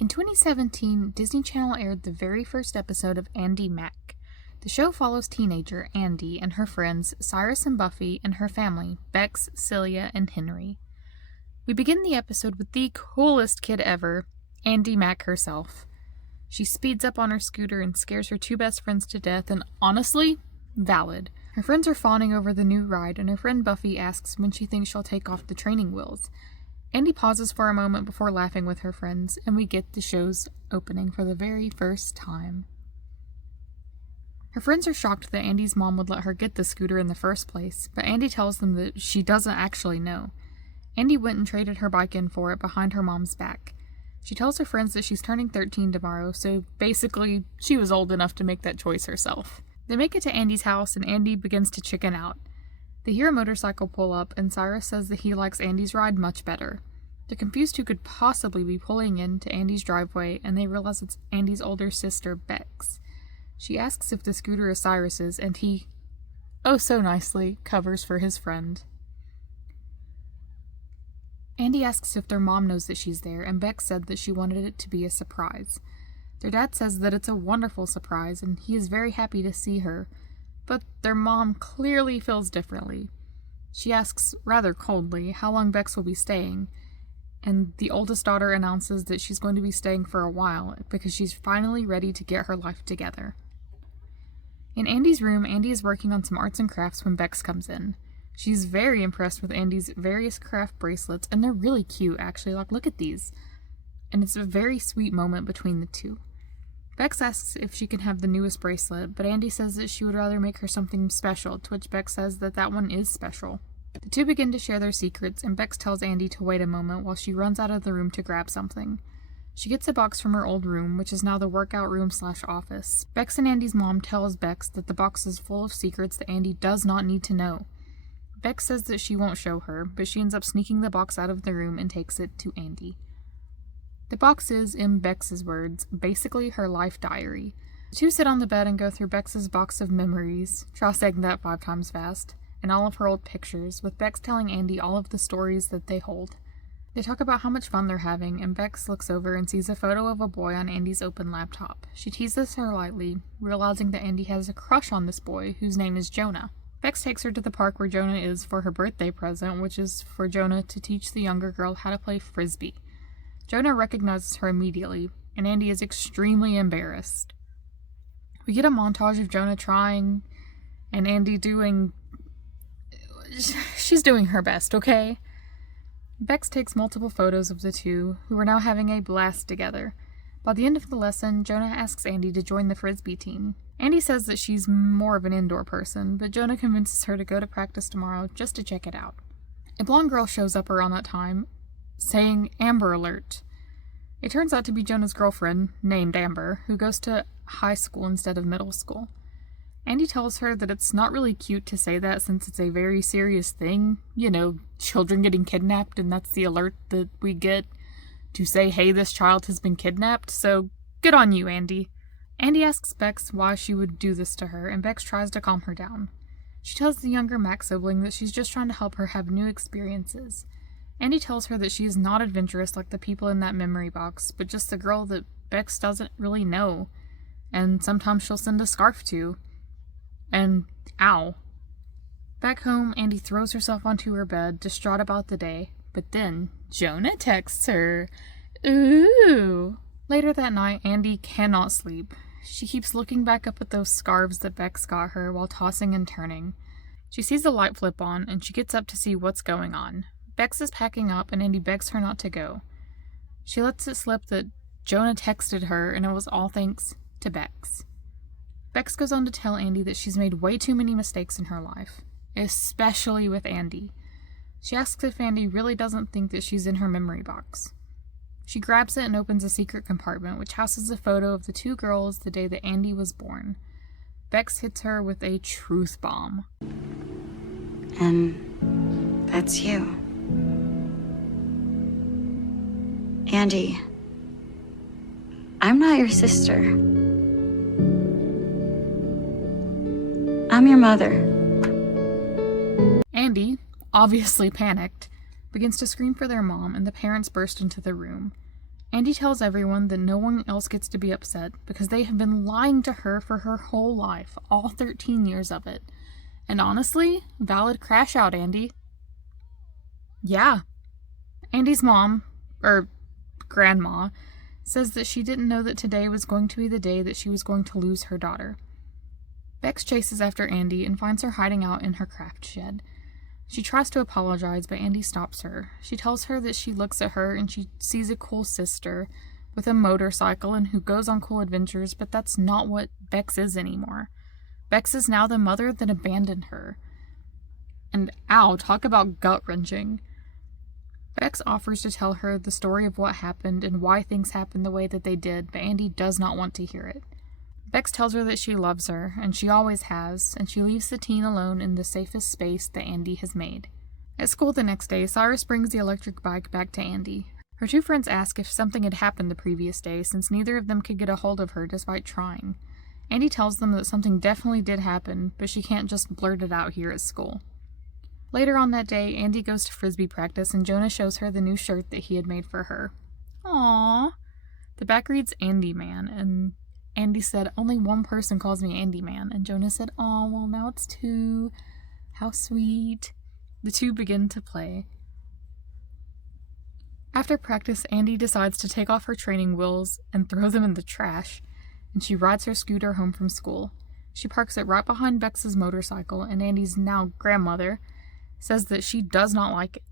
In 2017, Disney Channel aired the very first episode of Andi Mack. The show follows teenager Andi and her friends Cyrus and Buffy and her family, Bex, Celia, and Henry. We begin the episode with the coolest kid ever, Andi Mack herself. She speeds up on her scooter and scares her two best friends to death, and honestly, valid. Her friends are fawning over the new ride, and her friend Buffy asks when she thinks she'll take off the training wheels. Andi pauses for a moment before laughing with her friends, and we get the show's opening for the very first time. Her friends are shocked that Andi's mom would let her get the scooter in the first place, but Andi tells them that she doesn't actually know. Andi went and traded her bike in for it behind her mom's back. She tells her friends that she's turning 13 tomorrow, so basically, she was old enough to make that choice herself. They make it to Andi's house, and Andi begins to chicken out. They hear a motorcycle pull up, and Cyrus says that he likes Andi's ride much better. They're confused who could possibly be pulling into Andi's driveway, and they realize it's Andi's older sister, Bex. She asks if the scooter is Cyrus's, and he, oh so nicely, covers for his friend. Andi asks if their mom knows that she's there, and Bex said that she wanted it to be a surprise. Their dad says that it's a wonderful surprise, and he is very happy to see her, but their mom clearly feels differently. She asks, rather coldly, how long Bex will be staying, and the oldest daughter announces that she's going to be staying for a while because she's finally ready to get her life together. In Andi's room, Andi is working on some arts and crafts when Bex comes in. She's very impressed with Andi's various craft bracelets, and they're really cute, actually. Like, look at these. And it's a very sweet moment between the two. Bex asks if she can have the newest bracelet, but Andi says that she would rather make her something special, to which Bex says that that one is special. The two begin to share their secrets, and Bex tells Andi to wait a moment while she runs out of the room to grab something. She gets a box from her old room, which is now the workout room/office. Bex and Andi's mom tells Bex that the box is full of secrets that Andi does not need to know. Bex says that she won't show her, but she ends up sneaking the box out of the room and takes it to Andi. The box is, in Bex's words, basically her life diary. The two sit on the bed and go through Bex's box of memories, try saying that 5 times fast, and all of her old pictures, with Bex telling Andi all of the stories that they hold. They talk about how much fun they're having, and Bex looks over and sees a photo of a boy on Andi's open laptop. She teases her lightly, realizing that Andi has a crush on this boy, whose name is Jonah. Bex takes her to the park where Jonah is for her birthday present, which is for Jonah to teach the younger girl how to play frisbee. Jonah recognizes her immediately, and Andi is extremely embarrassed. We get a montage of Jonah trying, and Andi doing... she's doing her best, okay? Bex takes multiple photos of the two, who are now having a blast together. By the end of the lesson, Jonah asks Andi to join the frisbee team. Andi says that she's more of an indoor person, but Jonah convinces her to go to practice tomorrow just to check it out. A blonde girl shows up around that time, saying Amber Alert. It turns out to be Jonah's girlfriend, named Amber, who goes to high school instead of middle school. Andi tells her that it's not really cute to say that since it's a very serious thing. You know, children getting kidnapped, and that's the alert that we get to say, hey, this child has been kidnapped, so good on you, Andi. Andi asks Bex why she would do this to her, and Bex tries to calm her down. She tells the younger Mac sibling that she's just trying to help her have new experiences. Andi tells her that she is not adventurous like the people in that memory box, but just a girl that Bex doesn't really know, and sometimes she'll send a scarf to. And ow. Back home, Andi throws herself onto her bed, distraught about the day, but then Jonah texts her. Ooh. Later that night, Andi cannot sleep. She keeps looking back up at those scarves that Bex got her while tossing and turning. She sees the light flip on, and she gets up to see what's going on. Bex is packing up, and Andi begs her not to go. She lets it slip that Jonah texted her, and it was all thanks to Bex. Bex goes on to tell Andi that she's made way too many mistakes in her life, especially with Andi. She asks if Andi really doesn't think that she's in her memory box. She grabs it and opens a secret compartment, which houses a photo of the two girls the day that Andi was born. Bex hits her with a truth bomb. And that's you. Andi, I'm not your sister. I'm your mother. Andi, obviously panicked, begins to scream for their mom, and the parents burst into the room. Andi tells everyone that no one else gets to be upset because they have been lying to her for her whole life, all 13 years of it. And honestly, valid crash out, Andi. Yeah. Andi's mom, or grandma, says that she didn't know that today was going to be the day that she was going to lose her daughter. Bex chases after Andi and finds her hiding out in her craft shed. She tries to apologize, but Andi stops her. She tells her that she looks at her and she sees a cool sister with a motorcycle and who goes on cool adventures, but that's not what Bex is anymore. Bex is now the mother that abandoned her. And ow, talk about gut-wrenching. Bex offers to tell her the story of what happened and why things happened the way that they did, but Andi does not want to hear it. Bex tells her that she loves her, and she always has, and she leaves the teen alone in the safest space that Andi has made. At school the next day, Cyrus brings the electric bike back to Andi. Her two friends ask if something had happened the previous day, since neither of them could get a hold of her despite trying. Andi tells them that something definitely did happen, but she can't just blurt it out here at school. Later on that day, Andi goes to frisbee practice, and Jonah shows her the new shirt that he had made for her. Aww. The back reads Andi Man, and Andi said, only one person calls me Andi Man, and Jonah said, "Aw, well now it's two. How sweet." The two begin to play. After practice, Andi decides to take off her training wheels and throw them in the trash, and she rides her scooter home from school. She parks it right behind Bex's motorcycle, and Andi's now grandmother says that she does not like it.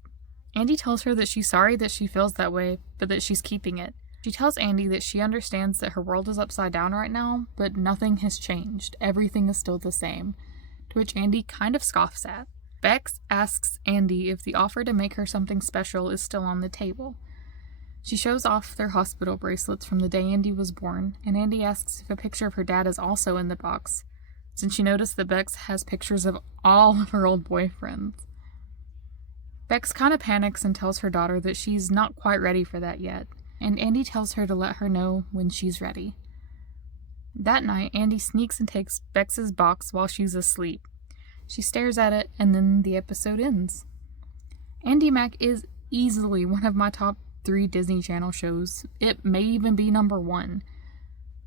Andi tells her that she's sorry that she feels that way, but that she's keeping it. She tells Andi that she understands that her world is upside down right now, but nothing has changed. Everything is still the same. To which Andi kind of scoffs at. Bex asks Andi if the offer to make her something special is still on the table. She shows off their hospital bracelets from the day Andi was born, and Andi asks if a picture of her dad is also in the box, since she noticed that Bex has pictures of all of her old boyfriends. Bex kind of panics and tells her daughter that she's not quite ready for that yet, and Andi tells her to let her know when she's ready. That night, Andi sneaks and takes Bex's box while she's asleep. She stares at it, and then the episode ends. Andi Mack is easily one of my top 3 Disney Channel shows. It may even be number 1.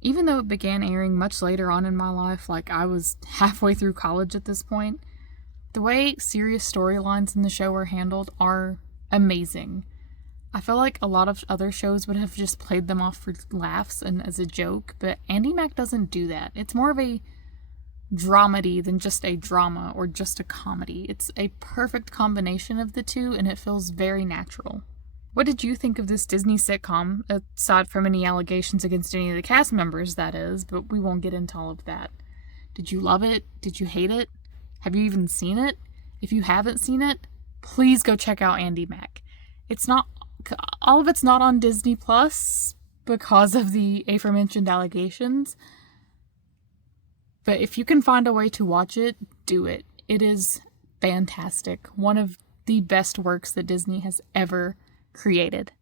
Even though it began airing much later on in my life, like I was halfway through college at this point, the way serious storylines in the show are handled are amazing. I feel like a lot of other shows would have just played them off for laughs and as a joke, but Andi Mack doesn't do that. It's more of a dramedy than just a drama or just a comedy. It's a perfect combination of the two, and it feels very natural. What did you think of this Disney sitcom, aside from any allegations against any of the cast members, that is, but we won't get into all of that. Did you love it? Did you hate it? Have you even seen it? If you haven't seen it, please go check out Andi Mack. All of it's not on Disney Plus because of the aforementioned allegations. But if you can find a way to watch it, do it. It is fantastic. One of the best works that Disney has ever created.